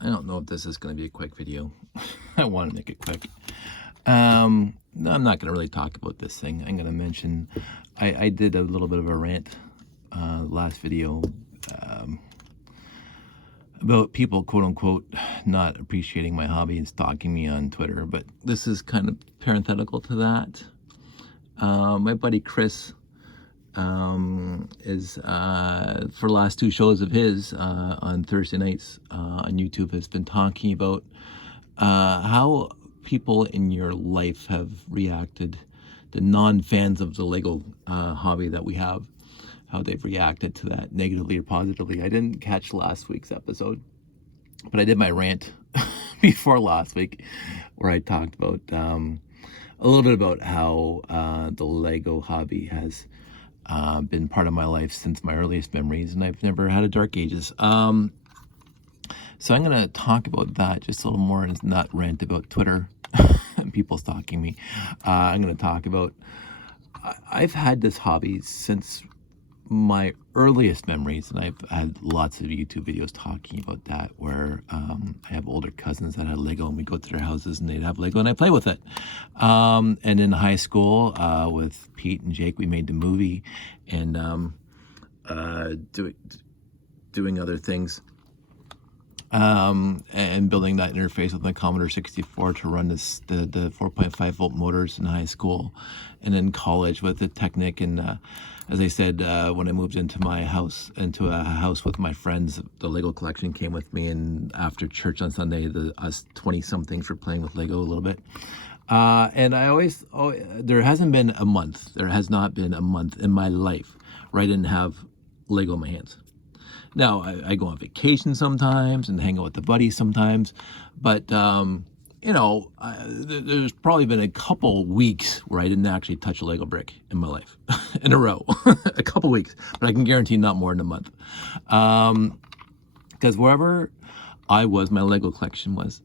I don't know if this is going to be a quick video. I want to make it quick. I'm not going to really talk about this thing. I'm going to mention, I did a little bit of a rant last video about people, quote unquote, not appreciating my hobby and stalking me on Twitter. But this is kind of parenthetical to that. My buddy Chris is for the last two shows of his on Thursday nights on YouTube has been talking about how people in your life have reacted, the non-fans of the Lego hobby that we have, how they've reacted to that negatively or positively. I didn't catch last week's episode, but I did my rant before last week where I talked about a little bit about how the Lego hobby has been part of my life since my earliest memories, and I've never had a dark ages. So I'm going to talk about that just a little more and not rant about Twitter and people stalking me. I'm going to talk about, I've had this hobby since my earliest memories, and I've had lots of YouTube videos talking about that, where I have older cousins that had Lego, and we go to their houses and they'd have Lego and I play with it. And in high school with Pete and Jake, we made the movie and doing other things. And building that interface with my Commodore 64 to run the 4.5 volt motors in high school, and in college with the Technic. And as I said, when I moved into a house with my friends, the Lego collection came with me. And after church on Sunday, us 20-somethings were playing with Lego a little bit. And there has not been a month in my life where I didn't have Lego in my hands. Now, I go on vacation sometimes and hang out with the buddies sometimes, but, there's probably been a couple weeks where I didn't actually touch a Lego brick in my life in a row, a couple weeks, but I can guarantee not more than a month. Because wherever I was, my Lego collection was.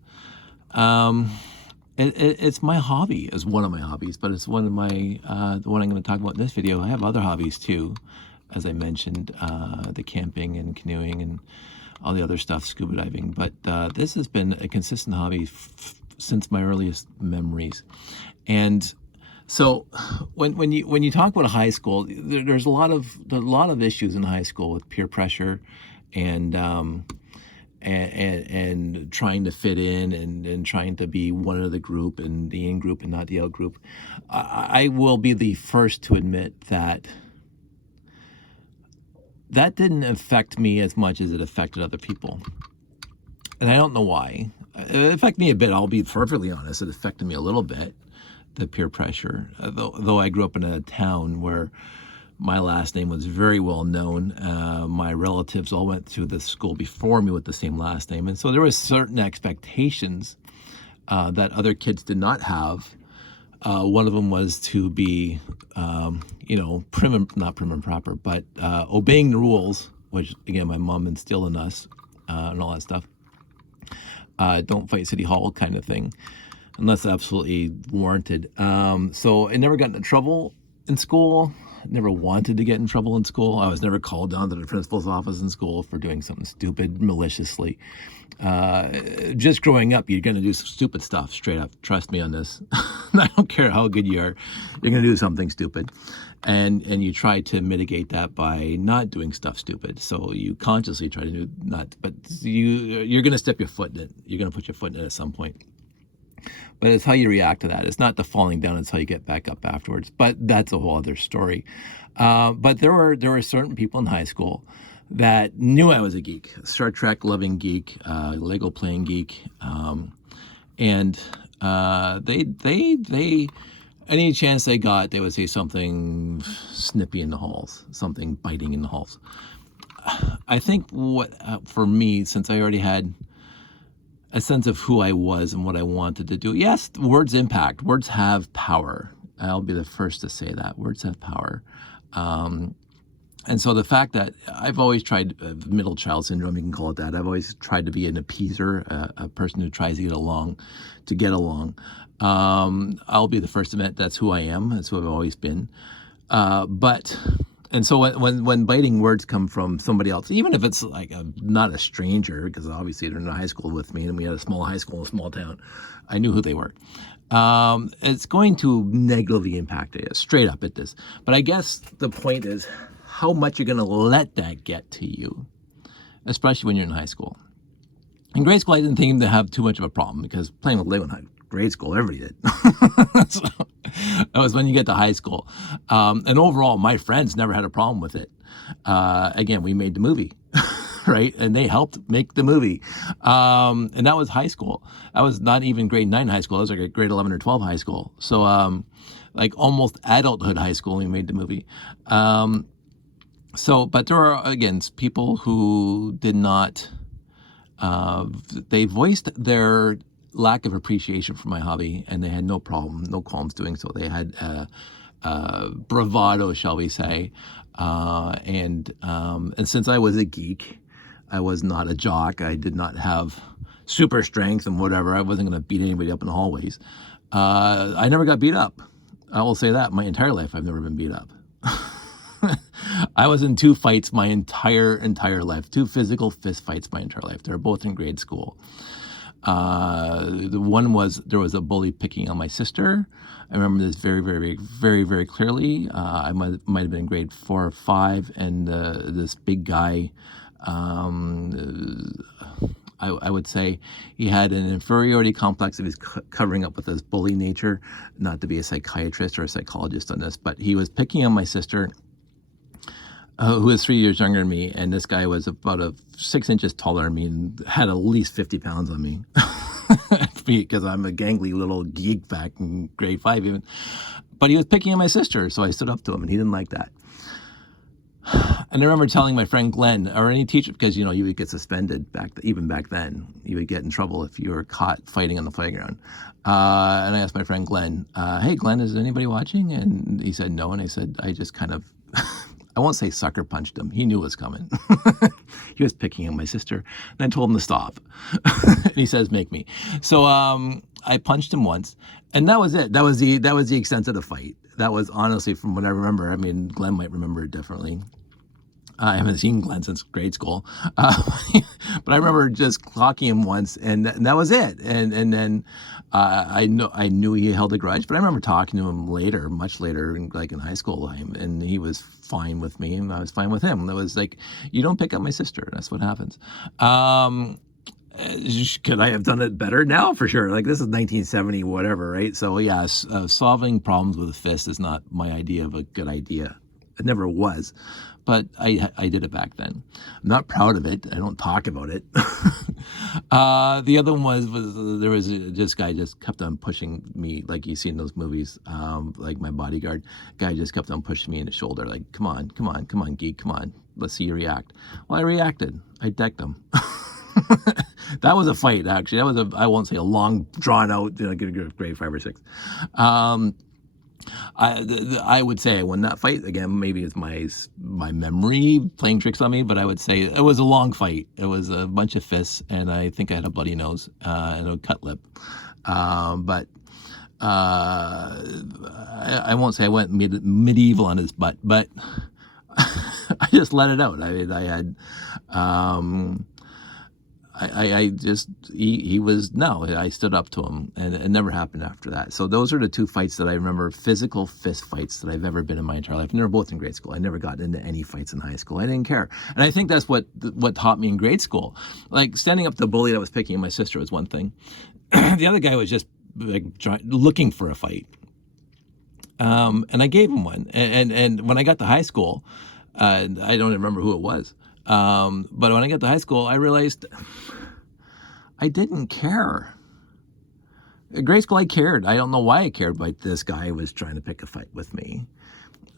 It's my hobby, is one of my hobbies, but it's one of my, the one I'm going to talk about in this video. I have other hobbies too. As I mentioned, the camping and canoeing and all the other stuff, scuba diving. But this has been a consistent hobby since my earliest memories. And so when you talk about high school, there's a lot of issues in high school with peer pressure and trying to fit in and trying to be one of the group and the in group and not the out group. I will be the first to admit that didn't affect me as much as it affected other people. And I don't know why. It affected me a bit, I'll be perfectly honest. It affected me a little bit, the peer pressure. Though I grew up in a town where my last name was very well known. My relatives all went to the school before me with the same last name. And so there was certain expectations that other kids did not have. One of them was to be, not prim and proper, but obeying the rules, which, again, my mom instilled in us and all that stuff. Don't fight City Hall kind of thing, unless absolutely warranted. So I never got into trouble in school. Never wanted to get in trouble in school. I was never called down to the principal's office in school for doing something stupid maliciously. Just growing up, you're going to do some stupid stuff, straight up. Trust me on this. I don't care how good you are. You're going to do something stupid. And you try to mitigate that by not doing stuff stupid. So you consciously try to do but you're going to step your foot in it. You're going to put your foot in it at some point. But it's how you react to that. It's not the falling down, it's how you get back up afterwards. But that's a whole other story. But there were certain people in high school that knew I was a geek, Star Trek loving geek, Lego playing geek. And they any chance they got, they would say something snippy in the halls, something biting in the halls. I think for me, since I already had a sense of who I was and what I wanted to do. Yes, words impact. Words have power. I'll be the first to say that. Words have power. And so the fact that I've always tried, middle child syndrome, you can call it that. I've always tried to be an appeaser, a person who tries to get along. I'll be the first to admit that's who I am. That's who I've always been. But And so when biting words come from somebody else, even if it's like not a stranger, because obviously they're in high school with me, and we had a small high school in a small town, I knew who they were. It's going to negatively impact it. Straight up, it is. But I guess the point is how much you're going to let that get to you, especially when you're in high school. In grade school, I didn't think to have too much of a problem because playing with Lego in grade school, everybody did. So that was when you get to high school. And overall, my friends never had a problem with it. Again, we made the movie, right? And they helped make the movie. And that was high school. That was not even grade 9 high school. That was like a grade 11 or 12 high school. So like almost adulthood high school, we made the movie. But there are, again, people who did not, they voiced their lack of appreciation for my hobby, and they had no qualms doing so. They had bravado, shall we say, and since I was a geek, I was not a jock. I did not have super strength and whatever. I wasn't going to beat anybody up in the hallways. I never got beat up. I will say that my entire life I've never been beat up. I was in 2 fights my entire life, 2 physical fist fights my entire life. They were both in grade school. The one was, there was a bully picking on my sister. I remember this very, very, very, very clearly. I might have been in grade 4 or 5, and this big guy, I would say he had an inferiority complex that he was covering up with his bully nature. Not to be a psychiatrist or a psychologist on this, but he was picking on my sister, who was 3 years younger than me, and this guy was about 6 inches taller than me and had at least 50 pounds on me, because I'm a gangly little geek back in grade 5 even. But he was picking on my sister, so I stood up to him, and he didn't like that. And I remember telling my friend Glenn, or any teacher, because you would get suspended even back then. You would get in trouble if you were caught fighting on the playground. And I asked my friend Glenn, "Hey Glenn, is anybody watching?" And he said no. And I said, I just kind of, I won't say sucker punched him. He knew it was coming. He was picking on my sister, and I told him to stop. And he says, "Make me." So I punched him once, and that was it. That was the extent of the fight. That was honestly, from what I remember. I mean, Glenn might remember it differently. I haven't seen Glenn since grade school, but I remember just clocking him once, and that was it. And then I knew he held a grudge, but I remember talking to him later, much later, like in high school time, and he was fine with me, and I was fine with him. That was like, you don't pick up my sister. That's what happens. Could I have done it better? Now, for sure. Like, this is 1970, whatever, right? So yeah, solving problems with a fist is not my idea of a good idea. It never was. But I did it back then. I'm not proud of it. I don't talk about it. The other one was there was this guy just kept on pushing me, like you see in those movies, like My Bodyguard. Guy just kept on pushing me in the shoulder, like, come on, geek, come on, let's see you react. Well, I reacted. I decked him. That was a fight, actually. That was I won't say a long, drawn out, grade 5 or 6. I would say I won that fight. Again, maybe it's my memory playing tricks on me, but I would say it was a long fight. It was a bunch of fists, and I think I had a bloody nose and a cut lip. But I won't say I went medieval on his butt, but I just let it out. I mean, I had I stood up to him, and it never happened after that. So those are the 2 fights that I remember, physical fist fights, that I've ever been in my entire life. And they were both in grade school. I never got into any fights in high school. I didn't care. And I think that's what taught me in grade school. Like, standing up to the bully that was picking on my sister was one thing. The other guy was just like looking for a fight. And I gave him one. And when I got to high school, I don't remember who it was. But when I got to high school, I realized I didn't care. In grade school, I cared. I don't know why I cared, but this guy was trying to pick a fight with me.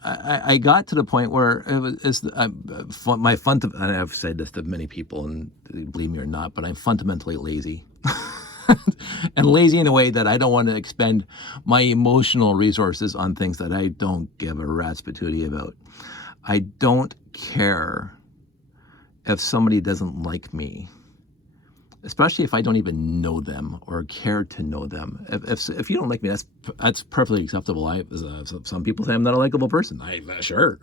I got to the point where and I've said this to many people, and believe me or not, but I'm fundamentally lazy. And lazy in a way that I don't want to expend my emotional resources on things that I don't give a rat's patootie about. I don't care if somebody doesn't like me. especially if I don't even know them or care to know them. If you don't like me, that's perfectly acceptable. Some people say I'm not a likable person. Sure,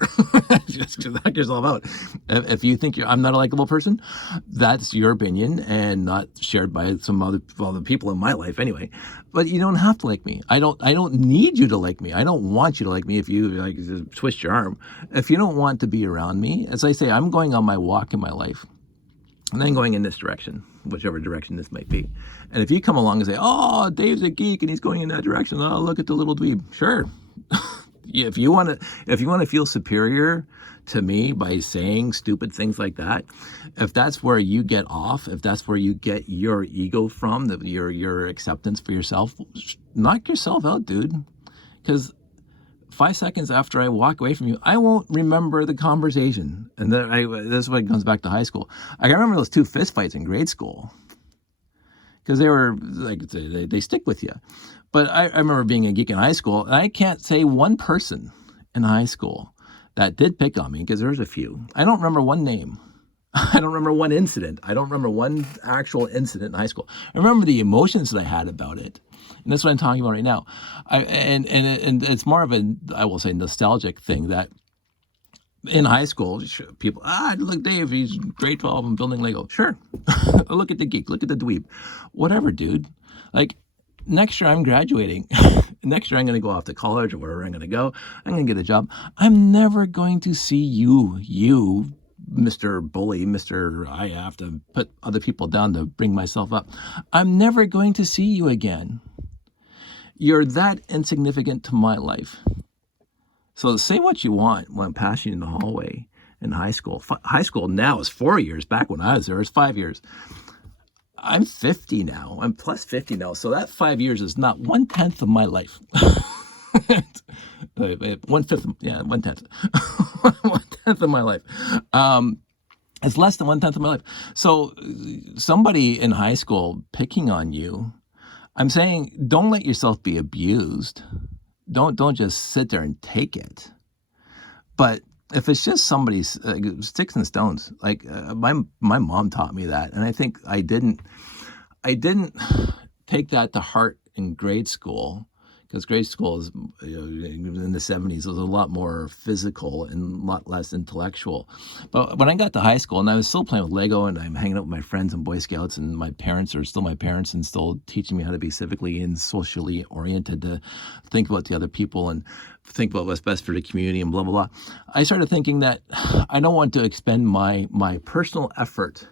just knock yourself out. If you think I'm not a likable person, that's your opinion and not shared by some other people in my life anyway. But you don't have to like me. I don't need you to like me. I don't want you to like me. If you like twist your arm, if you don't want to be around me, as I say, I'm going on my walk in my life. And then going in this direction, whichever direction this might be. And if you come along and say, oh, Dave's a geek and he's going in that direction, oh, look at the little dweeb. Sure. If you want to feel superior to me by saying stupid things like that, if that's where you get off, if that's where you get your ego from, your acceptance for yourself, knock yourself out, dude. Because 5 seconds after I walk away from you, I won't remember the conversation. And this is what comes back to high school. I remember those 2 fist fights in grade school because they were like they stick with you. But I remember being a geek in high school, and I can't say one person in high school that did pick on me, because there's a few. I don't remember one name. I don't remember one incident. I don't remember one actual incident in high school. I remember the emotions that I had about it. And that's what I'm talking about right now. And it's more of a, I will say, nostalgic thing that in high school, people, look, Dave, he's grade 12 and building Lego. Sure. Look at the geek. Look at the dweeb. Whatever, dude. Like, next year I'm graduating. Next year I'm going to go off to college or wherever I'm going to go. I'm going to get a job. I'm never going to see you, Mr. Bully, I have to put other people down to bring myself up. I'm never going to see you again. You're that insignificant to my life. So say what you want when I'm passing you in the hallway in high school. High school now is 4 years. Back when I was there, it was 5 years. I'm 50 now. I'm plus 50 now. So that 5 years is not 1/10 of my life. 1/5, yeah, 1/10. 1/10 of my life. It's less than 1/10 of my life. So somebody in high school picking on you, I'm saying, don't let yourself be abused. Don't just sit there and take it. But if it's just somebody's sticks and stones, like my mom taught me that, and I think I didn't take that to heart in grade school, because grade school is, in the 70s, was a lot more physical and a lot less intellectual. But when I got to high school, and I was still playing with Lego, and I'm hanging out with my friends and Boy Scouts, and my parents are still my parents and still teaching me how to be civically and socially oriented, to think about the other people and think about what's best for the community and blah, blah, blah. I started thinking that I don't want to expend my personal effort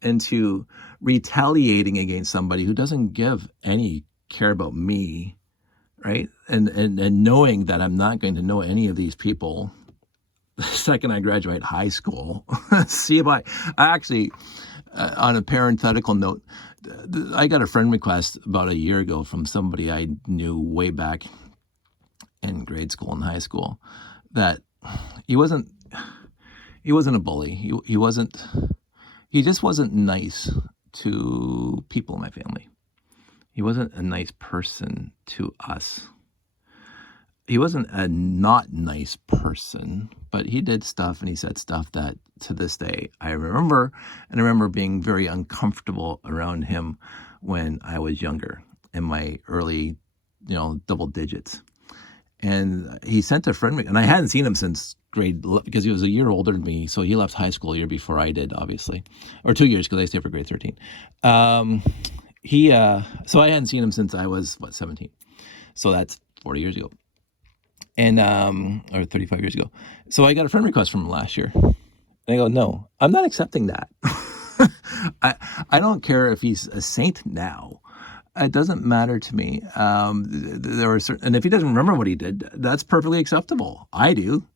into retaliating against somebody who doesn't give any care about me, right? And knowing that I'm not going to know any of these people the second I graduate high school. See if I actually, on a parenthetical note, I got a friend request about a year ago from somebody I knew way back in grade school and high school, that he wasn't a bully. He just wasn't nice to people in my family. He wasn't a nice person to us. He wasn't a not nice person, but he did stuff and he said stuff that to this day I remember, and I remember being very uncomfortable around him when I was younger, in my early, double digits. And he sent a friend, and I hadn't seen him since because he was a year older than me, so he left high school a year before I did, obviously, or 2 years, because I stayed for grade 13. So I hadn't seen him since I was 17. So that's 40 years ago. And or 35 years ago. So I got a friend request from him last year. And I go, no, I'm not accepting that. I don't care if he's a saint now. It doesn't matter to me. There were certain, and if he doesn't remember what he did, that's perfectly acceptable. I do.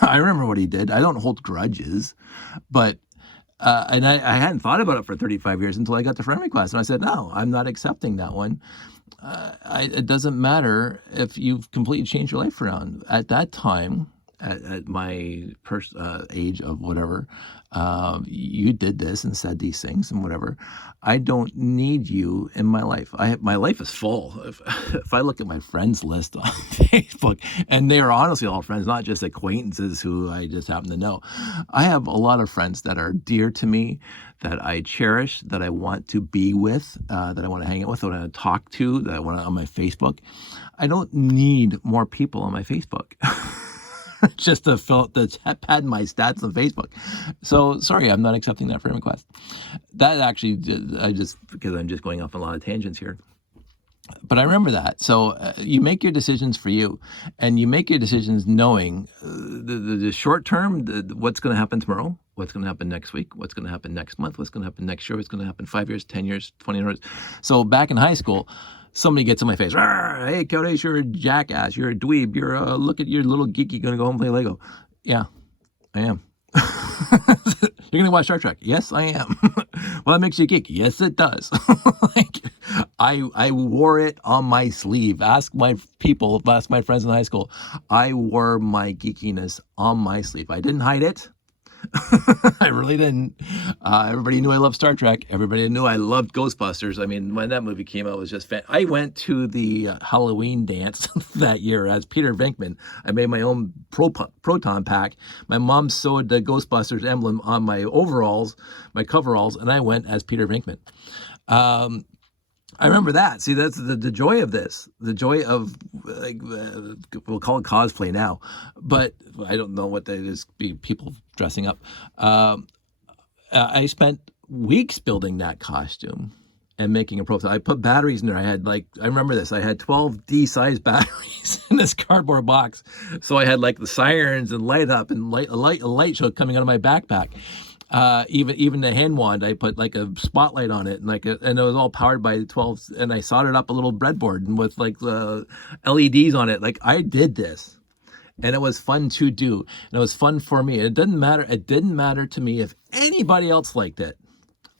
I remember what he did. I don't hold grudges, but and I hadn't thought about it for 35 years until I got the friend request, and I said, no, I'm not accepting that one. It doesn't matter if you've completely changed your life around. At that time, at my age of whatever, you did this and said these things and whatever. I don't need you in my life. My life is full. If I look at my friends list on Facebook, and they are honestly all friends, not just acquaintances who I just happen to know. I have a lot of friends that are dear to me, that I cherish, that I want to be with, that I want to hang out with, that I want to talk to, that I want to on my Facebook. I don't need more people on my Facebook. Just to pad my stats on Facebook. So sorry, I'm not accepting that friend request. That actually, because I'm just going off on a lot of tangents here. But I remember that. So you make your decisions for you, and you make your decisions knowing the short term, what's going to happen tomorrow, what's going to happen next week, what's going to happen next month, what's going to happen next year, what's going to happen 5 years, 10 years, 20 years. So back in high school, somebody gets in my face, hey, Kodesh, you're a jackass, you're a dweeb, look at your little geeky, gonna go home and play Lego. Yeah, I am. You're gonna watch Star Trek? Yes, I am. Well, that makes you geek. Yes, it does. I wore it on my sleeve. Ask my friends in high school. I wore my geekiness on my sleeve. I didn't hide it. I really didn't. Everybody knew I loved Star Trek. Everybody knew I loved Ghostbusters. I mean, when that movie came out, it was just I went to the Halloween dance that year as Peter Venkman. I made my own proton pack. My mom sewed the Ghostbusters emblem on my overalls, my coveralls, and I went as Peter Venkman. I remember that. See, that's the joy of this. The joy of, we'll call it cosplay now, but I don't know what that is, people dressing up. I spent weeks building that costume and making a prototype. I put batteries in there. I remember this. I had 12 D-sized batteries in this cardboard box. So I had the sirens and light up and a light show coming out of my backpack. Even the hand wand, I put a spotlight on it, and it was all powered by 12, and I soldered up a little breadboard and with the LEDs on it. I did this, and it was fun to do, and it was fun for me. It didn't matter to me if anybody else liked it.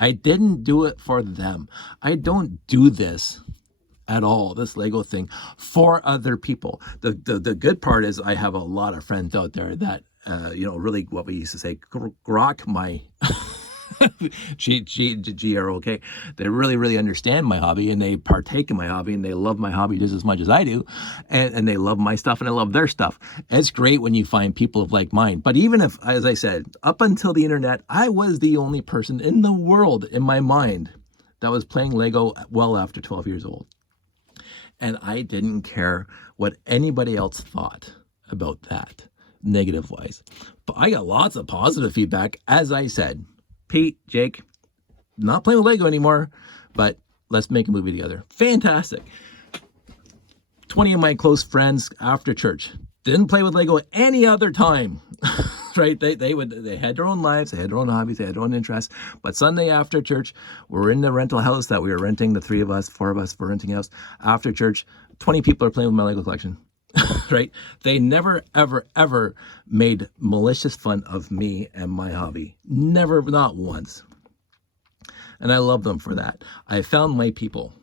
I didn't do it for them. I don't do this at all, this Lego thing, for other people. The good part is I have a lot of friends out there that really what we used to say, grok my G-R-O-K. They really, really understand my hobby, and they partake in my hobby, and they love my hobby just as much as I do. And they love my stuff, and I love their stuff. It's great when you find people of like mind. But even if, as I said, up until the internet, I was the only person in the world, in my mind, that was playing Lego well after 12 years old. And I didn't care what anybody else thought about that, negative wise. But I got lots of positive feedback. As I said, Pete, Jake, not playing with Lego anymore, but let's make a movie together. Fantastic. 20 of my close friends after church didn't play with Lego any other time. Right? They had their own lives, they had their own hobbies, they had their own interests. But Sunday after church, we're in the rental house that we were renting, the 4 of us were renting house. After church, 20 people are playing with my Lego collection. Right? They never, ever, ever made malicious fun of me and my hobby. Never, not once. And I love them for that. I found my people.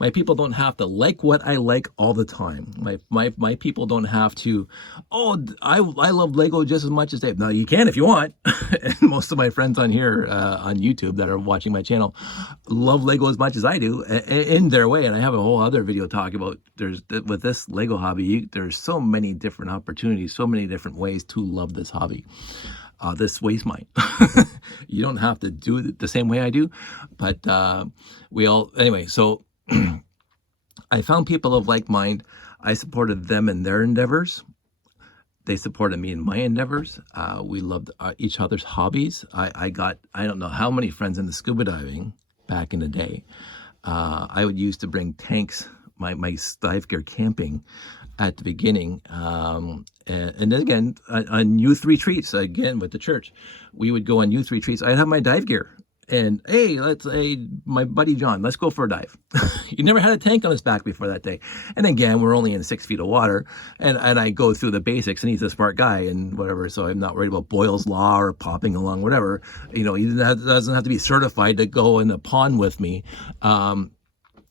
My people don't have to like what I like all the time. My people don't have to, I love Lego just as much as Dave. Now, you can if you want. And most of my friends on here, on YouTube that are watching my channel, love Lego as much as I do in their way. And I have a whole other video talking about, with this Lego hobby, there's so many different opportunities, so many different ways to love this hobby. This way's mine. You don't have to do it the same way I do, but anyway, so I found people of like mind. I supported them in their endeavors. They supported me in my endeavors. We loved each other's hobbies. I don't know how many friends into scuba diving back in the day. I would use to bring tanks, my dive gear camping at the beginning. And then again, on youth retreats, again with the church, we would go on youth retreats. I'd have my dive gear. And hey, my buddy John, let's go for a dive. He never had a tank on his back before that day. And again, we're only in 6 feet of water, and I go through the basics, and he's a smart guy and whatever, so I'm not worried about Boyle's Law or popping along, whatever. He doesn't have to be certified to go in the pond with me. And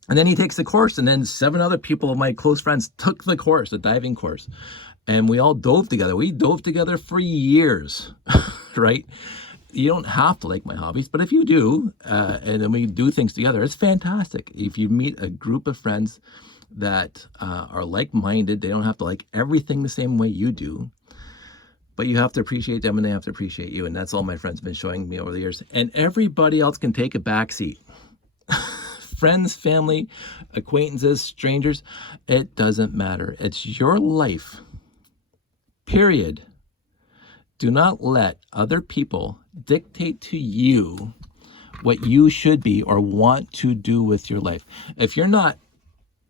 then he takes the course, and then 7 other people of my close friends took the course, the diving course. and we all dove together. We dove together for years, right? You don't have to like my hobbies, but if you do, and then we do things together, it's fantastic. If you meet a group of friends that are like-minded, they don't have to like everything the same way you do, but you have to appreciate them and they have to appreciate you. And that's all my friends have been showing me over the years. And everybody else can take a backseat. Friends, family, acquaintances, strangers, it doesn't matter. It's your life, period. Do not let other people dictate to you what you should be or want to do with your life. If you're not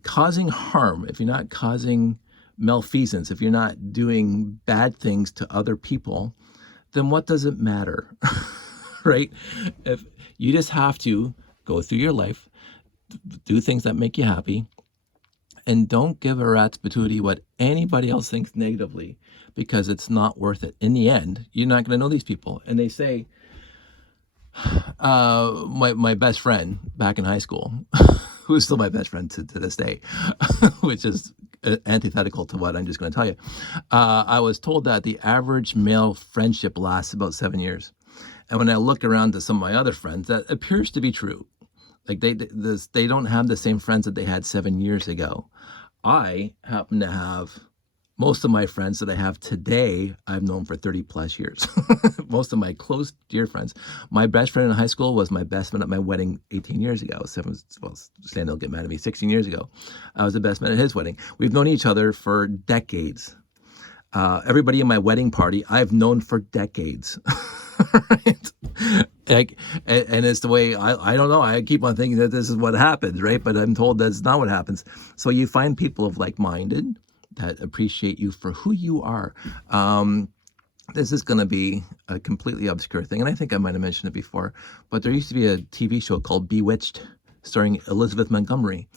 causing harm, if you're not causing malfeasance, if you're not doing bad things to other people, then what does it matter? Right? If you just have to go through your life, do things that make you happy, and don't give a rat's patootie what anybody else thinks negatively, because it's not worth it. In the end, you're not going to know these people. And they say, my best friend back in high school, who's still my best friend to this day, which is antithetical to what I'm just going to tell you. I was told that the average male friendship lasts about 7 years. And when I look around to some of my other friends, that appears to be true. Like they don't have the same friends that they had 7 years ago. I happen to have most of my friends that I have today, I've known for 30 plus years. Most of my close, dear friends. My best friend in high school was my best man at my wedding 18 years ago. Stan will get mad at me, 16 years ago. I was the best man at his wedding. We've known each other for decades. Everybody in my wedding party, I've known for decades. Right? Like, and it's the way, I don't know, I keep on thinking that this is what happens, right? But I'm told that's not what happens. So you find people of like-minded that appreciate you for who you are. This is going to be a completely obscure thing, and I think I might have mentioned it before, but there used to be a TV show called Bewitched, starring Elizabeth Montgomery,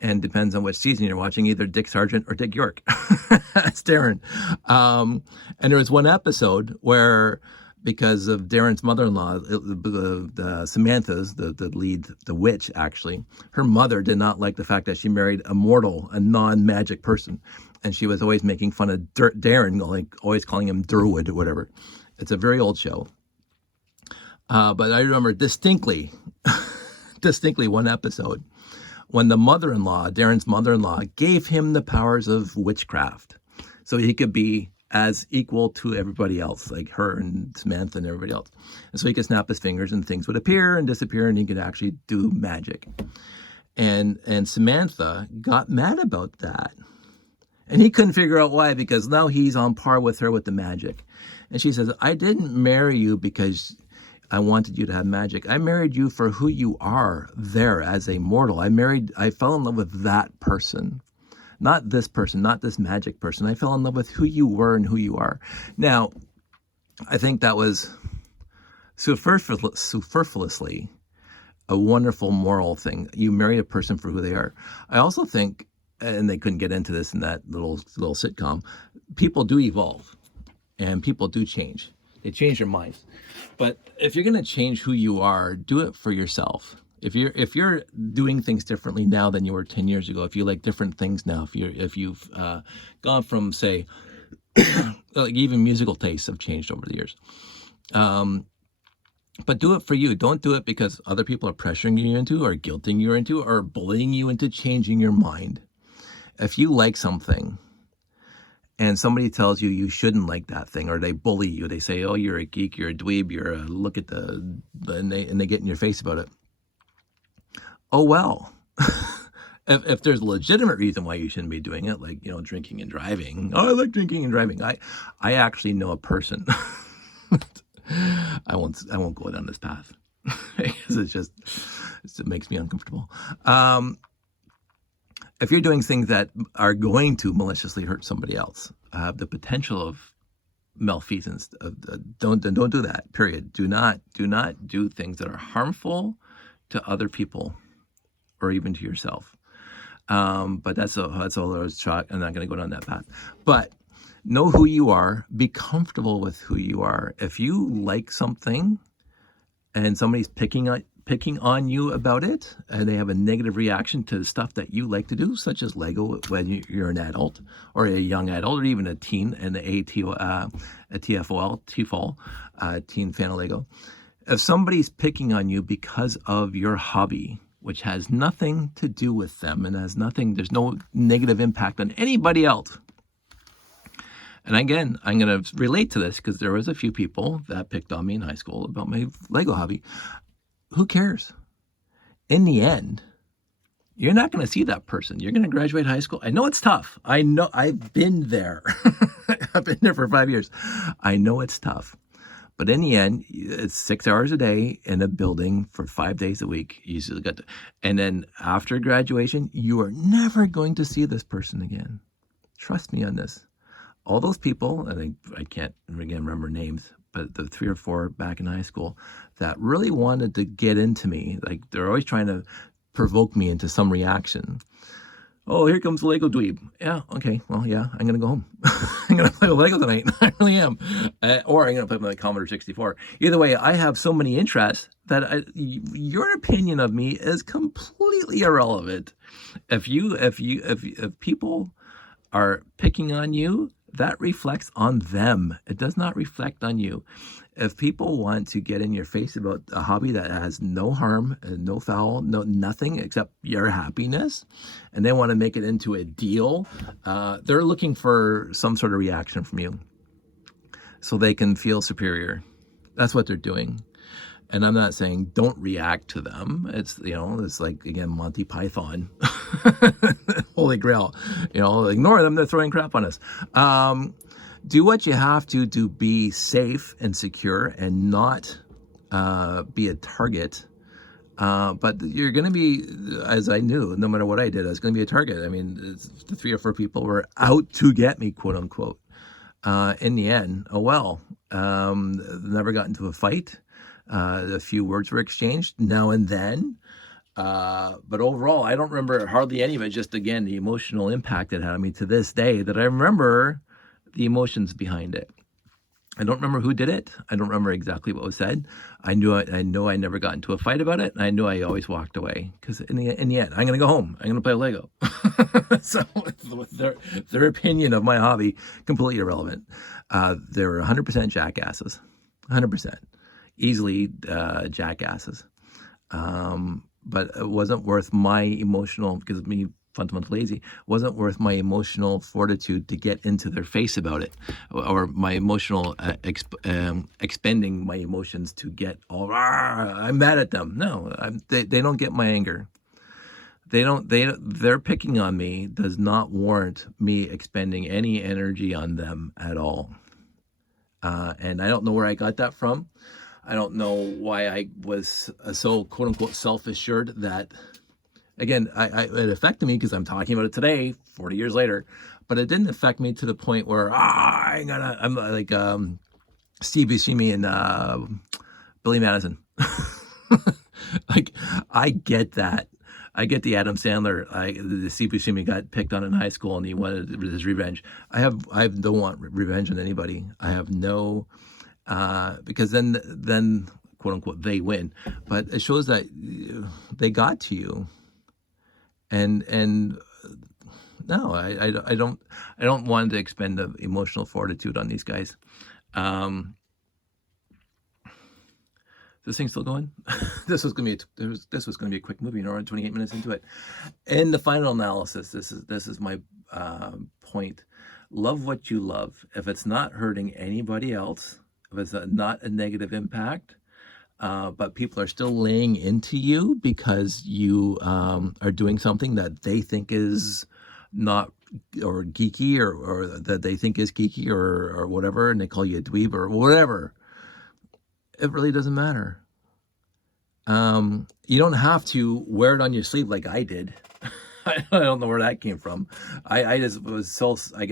and depends on which season you're watching, either Dick Sargent or Dick York. That's Darren. And there was one episode where, because of Darren's mother-in-law, Samantha's, the lead, the witch, actually, her mother did not like the fact that she married a mortal, a non-magic person. And she was always making fun of Darren, like always calling him Durwood or whatever. It's a very old show. But I remember distinctly one episode when the mother-in-law, Darren's mother-in-law, gave him the powers of witchcraft so he could be as equal to everybody else, like her and Samantha and everybody else. And so he could snap his fingers and things would appear and disappear and he could actually do magic. And Samantha got mad about that. And he couldn't figure out why, because now he's on par with her with the magic. And she says, I didn't marry you because I wanted you to have magic. I married you for who you are there as a mortal. I fell in love with that person. Not this person, not this magic person. I fell in love with who you were and who you are. Now, I think that was superfluously a wonderful moral thing. You marry a person for who they are. I also think, and they couldn't get into this in that little sitcom, people do evolve and people do change. They change their minds. But if you're going to change who you are, do it for yourself. If you're doing things differently now than you were 10 years ago, if you like different things now, if you've gone from, say, like even musical tastes have changed over the years. But do it for you. Don't do it because other people are pressuring you into or guilting you into or bullying you into changing your mind. If you like something and somebody tells you you shouldn't like that thing, or they bully you, they say, oh, you're a geek, you're a dweeb, you're a look at and they get in your face about it. Oh, well, if there's a legitimate reason why you shouldn't be doing it, like, drinking and driving. Oh, I like drinking and driving. I actually know a person. I won't go down this path because it makes me uncomfortable. If you're doing things that are going to maliciously hurt somebody else, have the potential of malfeasance, don't do that. Period. Do not do things that are harmful to other people or even to yourself. But that's all there was to try. I'm not going to go down that path. But know who you are. Be comfortable with who you are. If you like something and somebody's picking picking on you about it, and they have a negative reaction to stuff that you like to do, such as Lego when you're an adult or a young adult or even a teen, and a TFOL, teen fan of Lego. If somebody's picking on you because of your hobby, which has nothing to do with them and there's no negative impact on anybody else. And again, I'm going to relate to this because there was a few people that picked on me in high school about my Lego hobby. Who cares? In the end, you're not going to see that person. You're going to graduate high school. I know it's tough. I know, I've been there. I've been there for 5 years. I know it's tough. But in the end, it's 6 hours a day in a building for 5 days a week. You still got to, and then after graduation, you are never going to see this person again. Trust me on this. All those people, and I can't again remember names, but the 3 or 4 back in high school that really wanted to get into me, like they're always trying to provoke me into some reaction. Oh, here comes the Lego dweeb. Yeah, okay, well, yeah, I'm going to go home. I'm going to play with Lego tonight. I really am. Or I'm going to play with my Commodore 64. Either way, I have so many interests that your opinion of me is completely irrelevant. If people are picking on you, that reflects on them. It does not reflect on you. If people want to get in your face about a hobby that has no harm and no foul, nothing except your happiness, and they want to make it into a deal, they're looking for some sort of reaction from you so they can feel superior. That's what they're doing. And I'm not saying don't react to them. It's, it's like, again, Monty Python, Holy Grail, ignore them. They're throwing crap on us. Do what you have to be safe and secure and not be a target. But you're going to be, as I knew, no matter what I did, I was going to be a target. I mean, the 3 or 4 people were out to get me, quote unquote. In the end, never got into a fight. A few words were exchanged now and then. But overall, I don't remember hardly any of it. Just, again, the emotional impact it had on me to this day that I remember the emotions behind it. I don't remember who did it. I don't remember exactly what was said. I know I never got into a fight about it. And I knew I always walked away because in the end, I'm going to go home. I'm going to play Lego. So their opinion of my hobby, completely irrelevant. They were 100% jackasses, 100%. Easily jackasses. But it wasn't worth my emotional, because me fundamentally lazy, wasn't worth my emotional fortitude to get into their face about it, or my emotional expending my emotions to get all, I'm mad at them. No, they don't get my anger. They're picking on me does not warrant me expending any energy on them at all. And I don't know where I got that from. I don't know why I was so quote unquote self-assured that, again, it affected me because I'm talking about it today, 40 years later, but it didn't affect me to the point where I'm like Steve Buscemi and Billy Madison. Like, I get that. I get the Adam Sandler, the Steve Buscemi got picked on in high school and he wanted his revenge. I don't want revenge on anybody. I have no, because then quote unquote they win, but it shows that they got to you. And no, I don't want to expend the emotional fortitude on these guys. This thing's still going. This was gonna be a quick movie. We're 28 minutes into it. In the final analysis, this is my point. Love what you love. If it's not hurting anybody else, if it's not a negative impact, but people are still laying into you because you are doing something that they think is not, or geeky, or that they think is geeky, or whatever, and they call you a dweeb or whatever. It really doesn't matter. You don't have to wear it on your sleeve like I did. I don't know where that came from. I just was I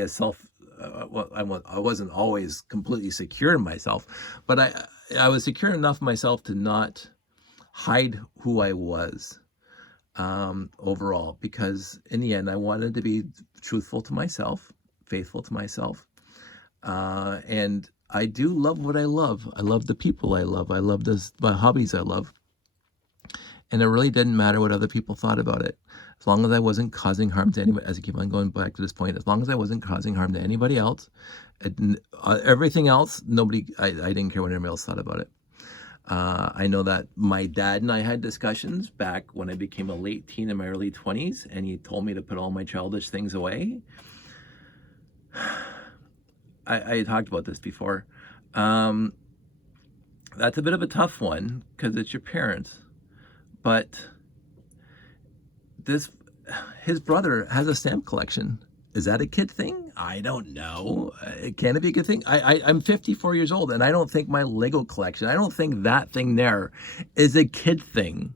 wasn't always completely secure in myself, but I was secure enough in myself to not hide who I was overall, because in the end I wanted to be truthful to myself, faithful to myself, and I do love what I love. I love the people I love. I love my hobbies I love. And it really didn't matter what other people thought about it. As long as I wasn't causing harm to anybody, as I keep on going back to this point, as long as I wasn't causing harm to anybody else, everything else, I didn't care what anybody else thought about it. I know that my dad and I had discussions back when I became a late teen in my early 20s, and he told me to put all my childish things away. I talked about this before. That's a bit of a tough one because it's your parents. But his brother has a stamp collection. Is that a kid thing? I don't know. Can it be a good thing? I'm 54 years old, and I don't think my Lego collection, I don't think that thing there is a kid thing.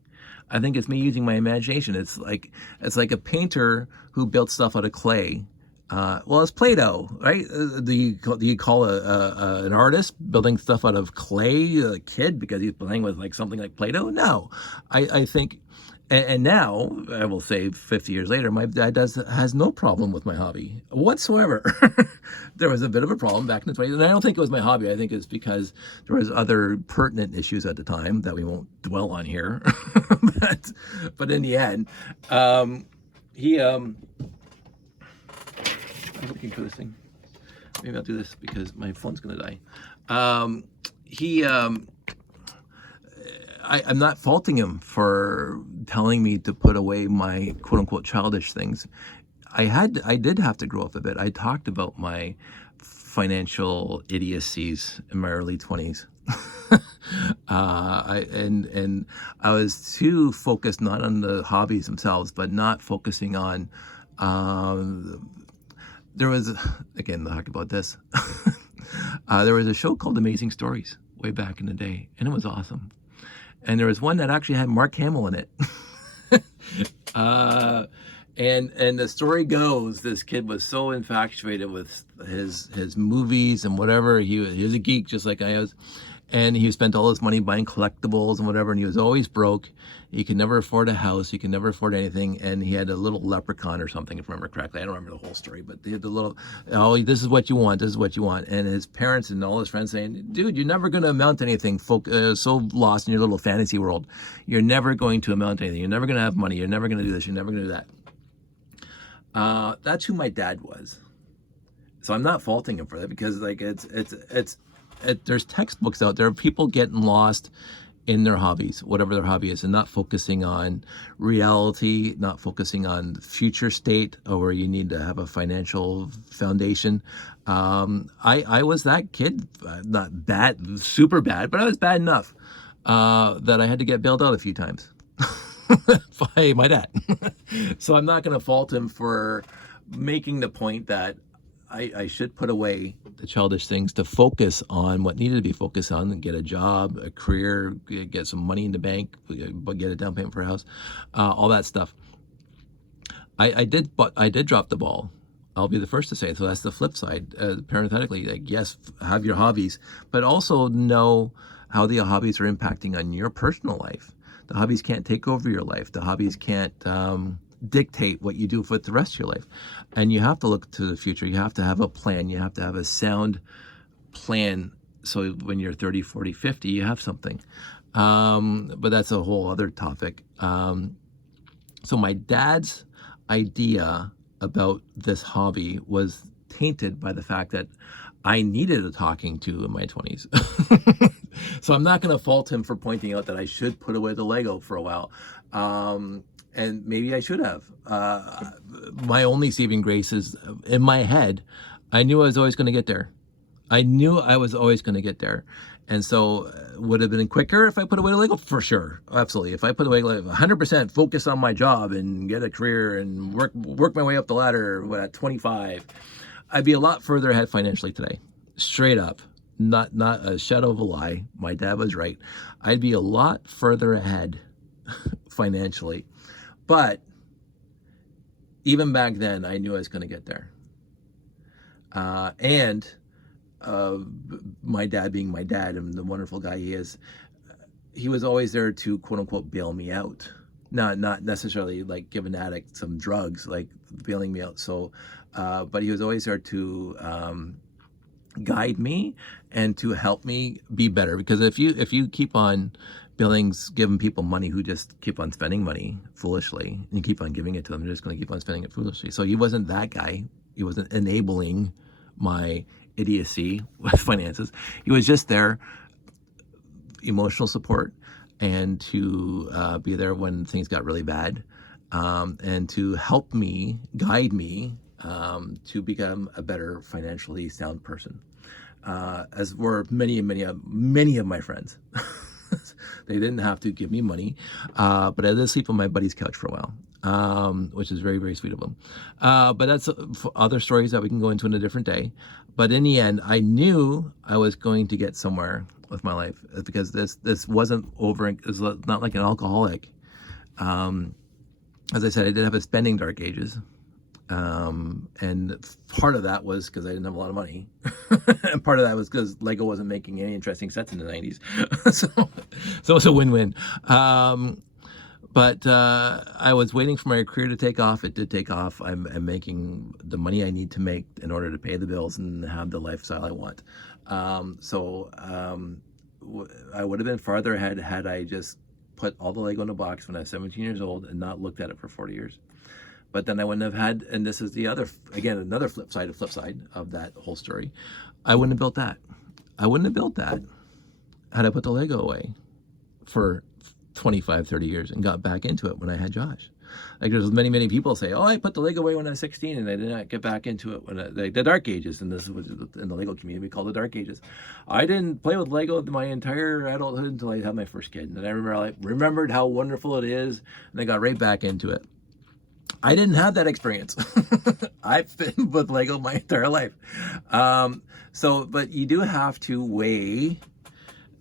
I think it's me using my imagination. It's like a painter who built stuff out of clay. Well, it's Play-Doh, right? Do you call an artist building stuff out of clay a kid because he's playing with like something like Play-Doh? No, I think, and now I will say 50 years later, my dad has no problem with my hobby whatsoever. There was a bit of a problem back in the 20s, and I don't think it was my hobby. I think it's because there was other pertinent issues at the time that we won't dwell on here. but in the end, he I'm looking for this thing. Maybe I'll do this because my phone's gonna die. I'm not faulting him for telling me to put away my quote unquote childish things. I did have to grow up a bit. I talked about my financial idiocies in my early 20s. And I was too focused not on the hobbies themselves, but not focusing on there was, again, I'll talk about this. There was a show called Amazing Stories way back in the day, and it was awesome. And there was one that actually had Mark Hamill in it. And the story goes, this kid was so infatuated with his movies and whatever. He was a geek just like I was. And he spent all his money buying collectibles and whatever, and he was always broke. He could never afford a house. He could never afford anything. And he had a little leprechaun or something, if I remember correctly. I don't remember the whole story, but he had the little, oh, this is what you want. This is what you want. And his parents and all his friends saying, dude, you're never going to amount to anything. So lost in your little fantasy world. You're never going to amount to anything. You're never going to have money. You're never going to do this. You're never going to do that. That's who my dad was. So I'm not faulting him for that because like there's textbooks out there of people getting lost in their hobbies, whatever their hobby is, and not focusing on reality, not focusing on future state or where you need to have a financial foundation. I was that kid, not bad, super bad, but I was bad enough that I had to get bailed out a few times by my dad. So I'm not going to fault him for making the point that I should put away the childish things to focus on what needed to be focused on and get a job, a career, get some money in the bank, get a down payment for a house, all that stuff. I did drop the ball. I'll be the first to say it. So that's the flip side. Parenthetically, like, yes, have your hobbies, but also know how the hobbies are impacting on your personal life. The hobbies can't take over your life. The hobbies can't dictate what you do for the rest of your life. And you have to look to the future. You have to have a plan. You have to have a sound plan. So when you're 30, 40, 50, you have something. But that's a whole other topic. So my dad's idea about this hobby was tainted by the fact that I needed a talking to in my 20s. So I'm not going to fault him for pointing out that I should put away the Lego for a while. And maybe I should have. My only saving grace is in my head, I knew I was always going to get there. I knew I was always going to get there. And so would it have been quicker if I put away the Lego? For sure. Absolutely. If I put away like 100% focus on my job and get a career and work my way up the ladder at 25, I'd be a lot further ahead financially today. Straight up. Not a shadow of a lie. My dad was right. I'd be a lot further ahead financially. But even back then, I knew I was going to get there. And my dad being my dad and the wonderful guy he is, he was always there to quote unquote bail me out. Not necessarily like give an addict some drugs, like bailing me out. So, but he was always there to guide me and to help me be better. Because if you keep on Billings giving people money who just keep on spending money foolishly, and you keep on giving it to them. They're just going to keep on spending it foolishly. So he wasn't that guy. He wasn't enabling my idiocy with finances. He was just there, emotional support, and to be there when things got really bad, and to help me, guide me, to become a better financially sound person. As were many of my friends. They didn't have to give me money, but I did sleep on my buddy's couch for a while, which is very, very sweet of them. But that's other stories that we can go into in a different day. But in the end, I knew I was going to get somewhere with my life, because this wasn't over. It's not like an alcoholic. As I said, I did have a spending dark ages. And part of that was because I didn't have a lot of money. And part of that was because Lego wasn't making any interesting sets in the 90s. So it was a win-win. But I was waiting for my career to take off. It did take off. I'm making the money I need to make in order to pay the bills and have the lifestyle I want. I would have been farther ahead had I just put all the Lego in a box when I was 17 years old and not looked at it for 40 years. But then I wouldn't have had, and this is the other, again, another flip side of that whole story. I wouldn't have built that. I wouldn't have built that had I put the Lego away for 25, 30 years and got back into it when I had Josh. Like, there's many people say, oh, I put the Lego away when I was 16 and I did not get back into it when like the dark ages. And this was in the Lego community, we call the dark ages. I didn't play with Lego my entire adulthood until I had my first kid. And I remembered how wonderful it is, and I got right back into it. I didn't have that experience. I've been with Lego my entire life. But you do have to weigh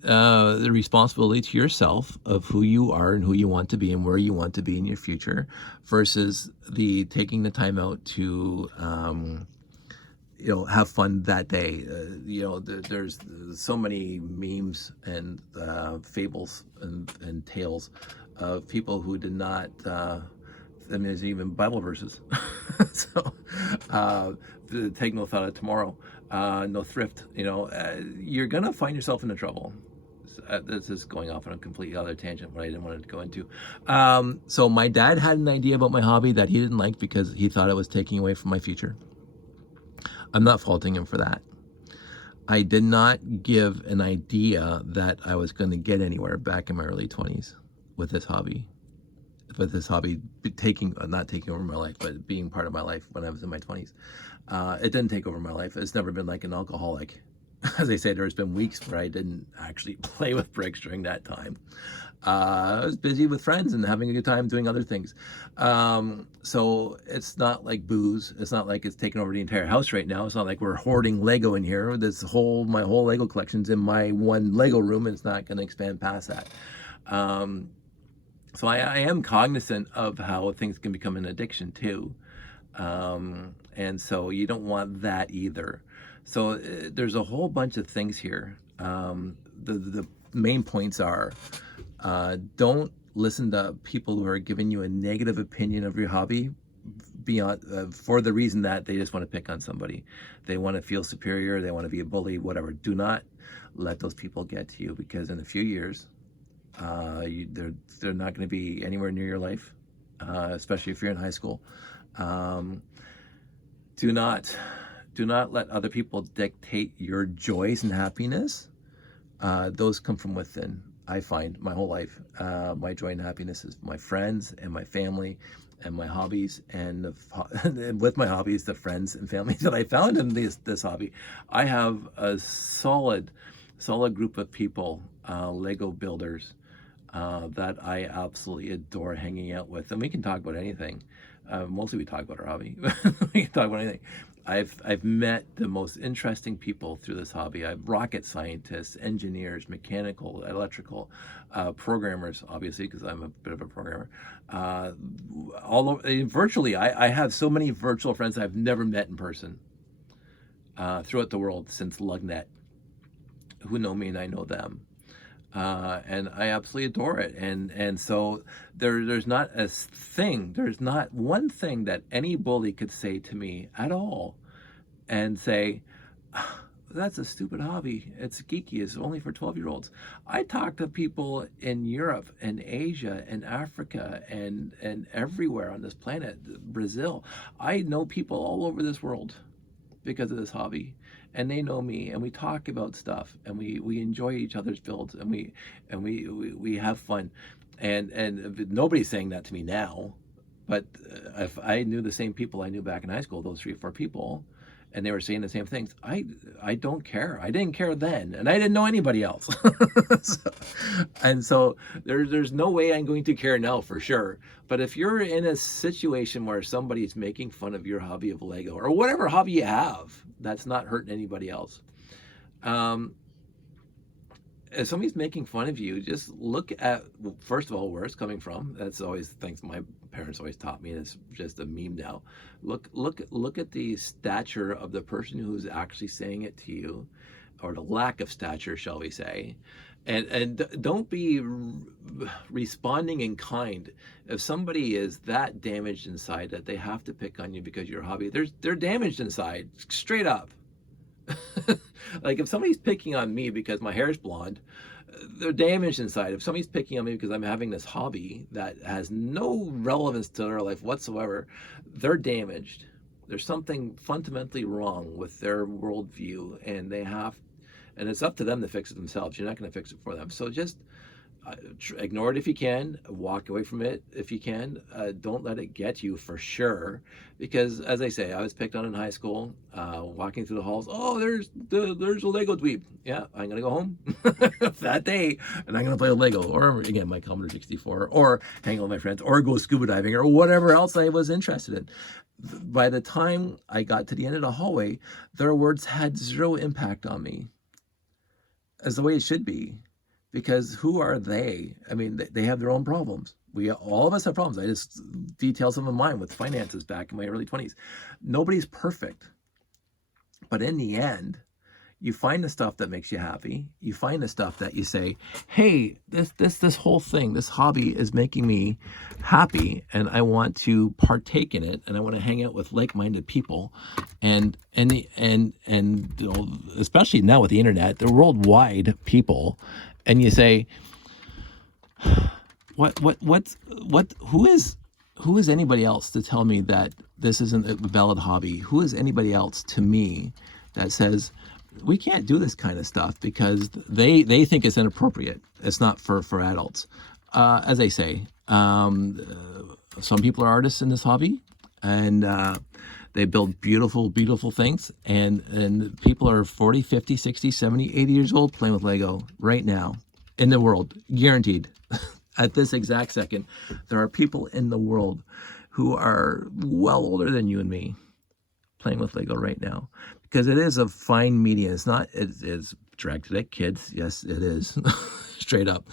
the responsibility to yourself of who you are and who you want to be and where you want to be in your future, versus the taking the time out to have fun that day. There's so many memes and fables and tales of people who did not. There's even Bible verses. Take no thought of tomorrow, no thrift. You're gonna find yourself into trouble. This is going off on a completely other tangent, what I didn't want to go into. So my dad had an idea about my hobby that he didn't like because he thought it was taking away from my future. I'm not faulting him for that. I did not give an idea that I was going to get anywhere back in my early 20s with this hobby. Not taking over my life, but being part of my life when I was in my 20s. It didn't take over my life. It's never been like an alcoholic. As I say, there's been weeks where I didn't actually play with bricks during that time. I was busy with friends and having a good time doing other things. So it's not like booze. It's not like it's taken over the entire house right now. It's not like we're hoarding Lego in here. My whole Lego collection's in my one Lego room, and it's not going to expand past that. So I am cognizant of how things can become an addiction too. And so you don't want that either. So there's a whole bunch of things here. The main points are, don't listen to people who are giving you a negative opinion of your hobby beyond for the reason that they just want to pick on somebody. They want to feel superior. They want to be a bully, whatever. Do not let those people get to you, because in a few years, they're not going to be anywhere near your life, especially if you're in high school. Do not let other people dictate your joys and happiness. Those come from within. I find my whole life, my joy and happiness is my friends and my family and my hobbies, and with my hobbies, the friends and family that I found in this hobby. I have a solid group of people, Lego builders, that I absolutely adore hanging out with, and we can talk about anything. Mostly we talk about our hobby. We can talk about anything. I've met the most interesting people through this hobby. I've rocket scientists, engineers, mechanical, electrical, programmers, obviously, because I'm a bit of a programmer. All over, virtually, I have so many virtual friends that I've never met in person throughout the world since Lugnet, who know me and I know them. And I absolutely adore it. And so there's not one thing that any bully could say to me at all and say, that's a stupid hobby. It's geeky. It's only for 12-year-olds. I talk to people in Europe and Asia and Africa and everywhere on this planet, Brazil. I know people all over this world because of this hobby, and they know me, and we talk about stuff, and we enjoy each other's builds, and we have fun, and nobody's saying that to me now, but if I knew the same people I knew back in high school, those 3 or 4 people, and they were saying the same things, I don't care. I didn't care then, and I didn't know anybody else. So, and so there's no way I'm going to care now for sure. But if you're in a situation where somebody's making fun of your hobby of Lego or whatever hobby you have, that's not hurting anybody else. If somebody's making fun of you, just look at, first of all, where it's coming from. That's always things my parents always taught me, and it's just a meme now. Look at the stature of the person who's actually saying it to you, or the lack of stature, shall we say. And don't be responding in kind. If somebody is that damaged inside that they have to pick on you because you're a hobby, they're damaged inside, straight up. Like if somebody's picking on me because my hair is blonde, they're damaged inside. If somebody's picking on me because I'm having this hobby that has no relevance to their life whatsoever, they're damaged. There's something fundamentally wrong with their worldview, and it's up to them to fix it themselves. You're not going to fix it for them. So just ignore it if you can, walk away from it if you can. Don't let it get you, for sure, because as I say, I was picked on in high school, walking through the halls. Oh, there's a Lego dweeb. Yeah, I'm gonna go home that day, and I'm gonna play with Lego, or again my Commodore 64, or hang out with my friends, or go scuba diving, or whatever else I was interested in. By the time I got to the end of the hallway, their words had zero impact on me, as the way it should be. Because who are they? I mean, they have their own problems. All of us have problems. I just detailed some of mine with finances back in my early 20s. Nobody's perfect. But in the end, you find the stuff that makes you happy. You find the stuff that you say, hey, this whole thing, this hobby is making me happy, and I want to partake in it, and I want to hang out with like-minded people, and especially now with the internet, they're worldwide people, and you say, who is anybody else to tell me that this isn't a valid hobby? Who is anybody else to me that says we can't do this kind of stuff because they think it's inappropriate? It's not for adults. As I say, some people are artists in this hobby, and they build beautiful, beautiful things. And people are 40, 50, 60, 70, 80 years old playing with Lego right now in the world, guaranteed. At this exact second, there are people in the world who are well older than you and me playing with Lego right now, because it is a fine medium. It's directed at kids. Yes, it is. Straight up.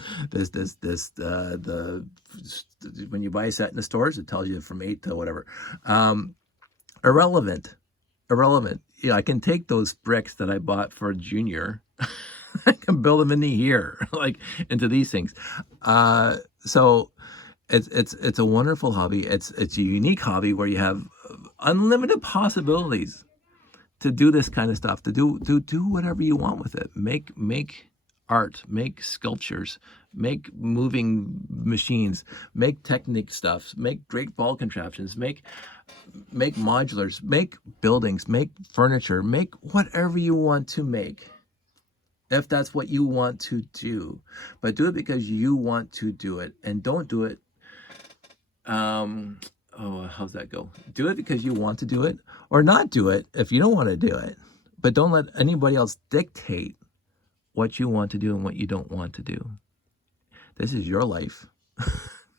When you buy a set in the stores, it tells you from 8 to whatever. Irrelevant. Yeah, I can take those bricks that I bought for Junior. I can build them into here, like into these things. So it's a wonderful hobby. It's a unique hobby where you have unlimited possibilities to do this kind of stuff, to do whatever you want with it. Make art, make sculptures, make moving machines, make Technic stuff, make great ball contraptions, make modulars, make buildings, make furniture, make whatever you want to make, if that's what you want to do. But do it because you want to do it, and don't do it how's that go? Do it because you want to do it, or not do it if you don't want to do it. But don't let anybody else dictate what you want to do and what you don't want to do. This is your life,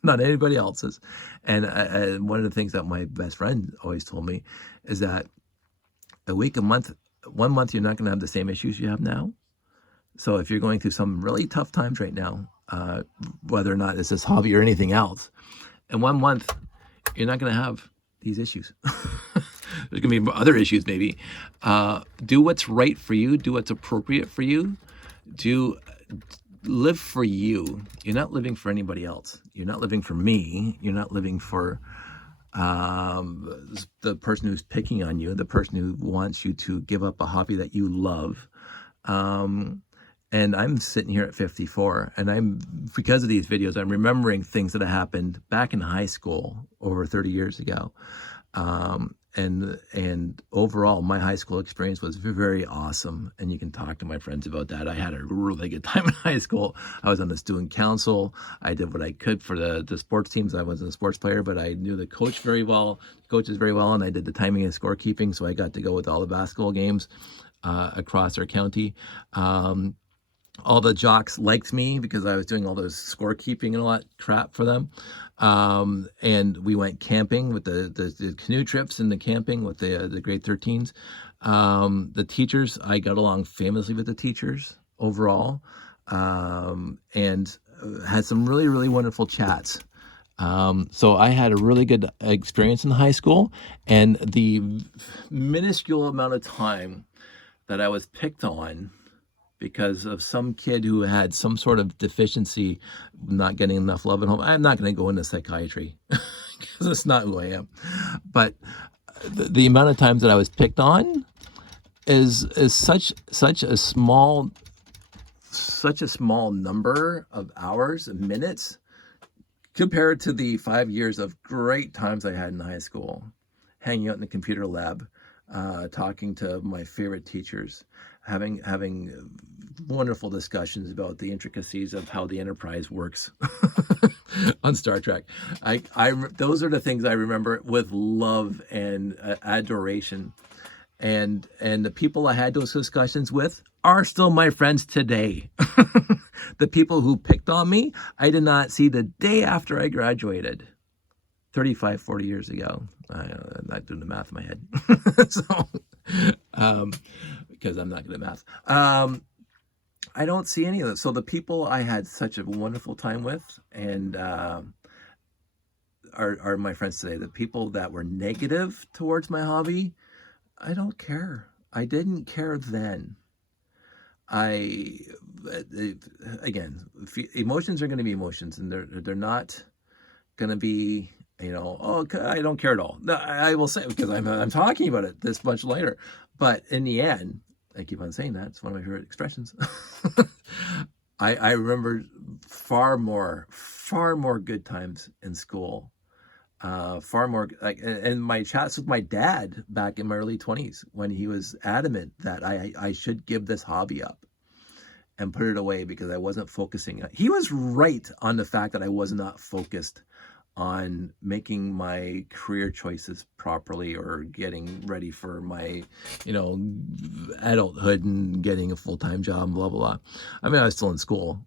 not anybody else's. And one of the things that my best friend always told me is that one month you're not going to have the same issues you have now. So if you're going through some really tough times right now, whether or not it's this hobby or anything else, in 1 month, you're not going to have these issues. There's going to be other issues maybe. Do what's right for you. Do what's appropriate for you. Live for you. You're not living for anybody else. You're not living for me. You're not living for the person who's picking on you, the person who wants you to give up a hobby that you love. Um, and I'm sitting here at 54, and because of these videos, I'm remembering things that happened back in high school over 30 years ago. And overall, my high school experience was very awesome. And you can talk to my friends about that. I had a really good time in high school. I was on the student council. I did what I could for the sports teams. I wasn't a sports player, but I knew the coaches very well, and I did the timing and scorekeeping. So I got to go with all the basketball games across our county. All the jocks liked me because I was doing all those scorekeeping and all that crap for them. And we went camping with the canoe trips and the camping with the grade 13s. The teachers, I got along famously with the teachers overall, and had some really, really wonderful chats. So I had a really good experience in high school, and the minuscule amount of time that I was picked on because of some kid who had some sort of deficiency, not getting enough love at home. I'm not going to go into psychiatry because it's not who I am. But the amount of times that I was picked on is such a small number of hours and minutes compared to the 5 years of great times I had in high school, hanging out in the computer lab, talking to my favorite teachers, having wonderful discussions about the intricacies of how the Enterprise works on Star Trek. Those are the things I remember with love and adoration. And the people I had those discussions with are still my friends today. The people who picked on me, I did not see the day after I graduated. 35, 40 years ago. I'm not doing the math in my head. So, because I'm not good at math. I don't see any of this. So the people I had such a wonderful time with and are my friends today. The people that were negative towards my hobby, I don't care. I didn't care then. Again, emotions are going to be emotions, and they're not going to be, oh, I don't care at all. No, I will say, because I'm talking about it this much later. But in the end, I keep on saying that. It's one of my favorite expressions. I remember far more good times in school. Far more and my chats with my dad back in my early 20s when he was adamant that I should give this hobby up and put it away because I wasn't focusing. He was right on the fact that I was not focused on making my career choices properly or getting ready for my, adulthood and getting a full-time job, blah, blah, blah. I mean, I was still in school,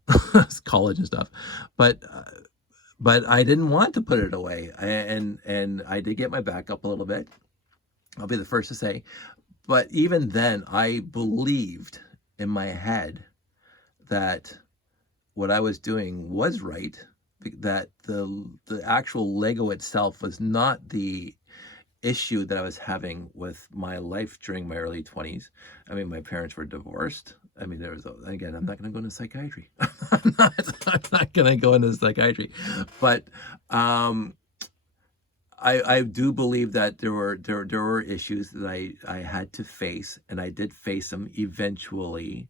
college and stuff, but I didn't want to put it away. And I did get my back up a little bit. I'll be the first to say, but even then I believed in my head that what I was doing was right, that the actual Lego itself was not the issue that I was having with my life during my early 20s. I mean, my parents were divorced. I mean, again, I'm not going to go into psychiatry. I'm not going to go into psychiatry, but I do believe that there were issues that I had to face, and I did face them eventually.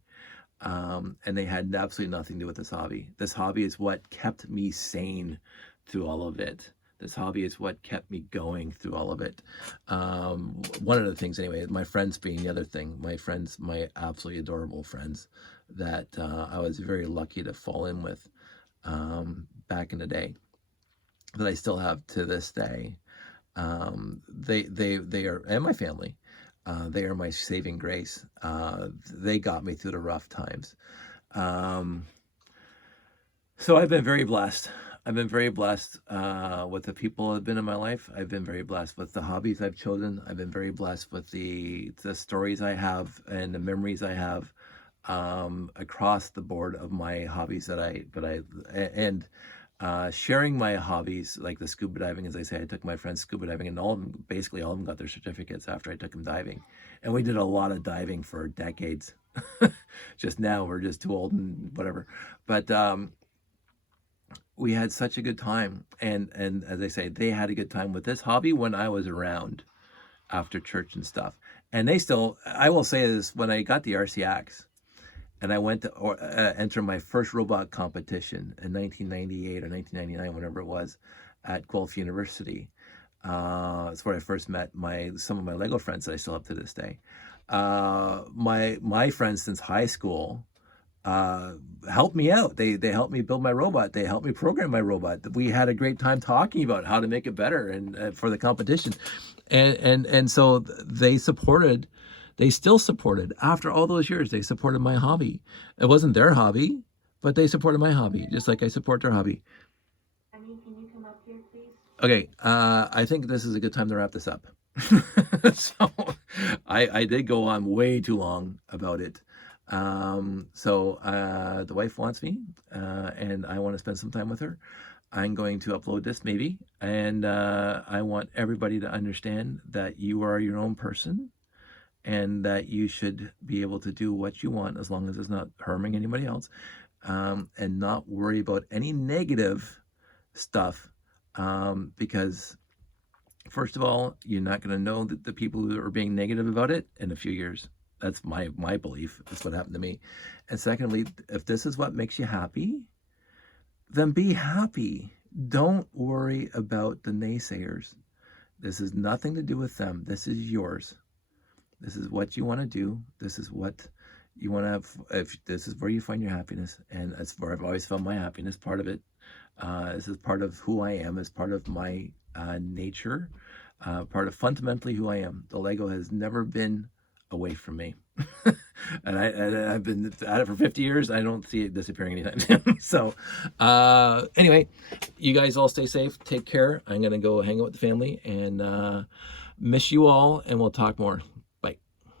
And they had absolutely nothing to do with this hobby. This hobby is what kept me sane through all of it. This hobby is what kept me going through all of it. One of the things, anyway, my friends being the other thing. My friends, my absolutely adorable friends that I was very lucky to fall in with back in the day, that I still have to this day. They are, and my family. They are my saving grace. They got me through the rough times. So I've been very blessed. I've been very blessed with the people that have been in my life. I've been very blessed with the hobbies I've chosen. I've been very blessed with the stories I have and the memories I have across the board of my hobbies sharing my hobbies, like the scuba diving. As I say, I took my friends scuba diving, and basically all of them got their certificates after I took them diving. And we did a lot of diving for decades. Just now we're just too old and whatever. But we had such a good time. And as I say, they had a good time with this hobby when I was around after church and stuff. And they still, I will say this, when I got the RCX and I went to enter my first robot competition in 1998 or 1999, whatever it was, at Guelph University. That's where I first met some of my Lego friends that I still have to this day. My friends since high school helped me out. They helped me build my robot. They helped me program my robot. We had a great time talking about how to make it better and for the competition, and so they supported. They still supported after all those years. They supported my hobby. It wasn't their hobby, but they supported my hobby just like I support their hobby. Can you come up here, please? Okay, I think this is a good time to wrap this up. So I did go on way too long about it. So the wife wants me, and I want to spend some time with her. I'm going to upload this maybe, and I want everybody to understand that you are your own person and that you should be able to do what you want as long as it's not harming anybody else, and not worry about any negative stuff, because first of all, you're not going to know that the people who are being negative about it in a few years. That's my belief. That's what happened to me. And secondly, if this is what makes you happy, then be happy. Don't worry about the naysayers. This has nothing to do with them. This is yours. This is what you want to do. This is what you want to have. If this is where you find your happiness, and that's where I've always found my happiness. Part of it. This is part of who I am. It's part of my nature. Part of fundamentally who I am. The Lego has never been away from me. And I've been at it for 50 years. I don't see it disappearing anytime soon. So anyway, you guys all stay safe. Take care. I'm going to go hang out with the family and miss you all, and we'll talk more.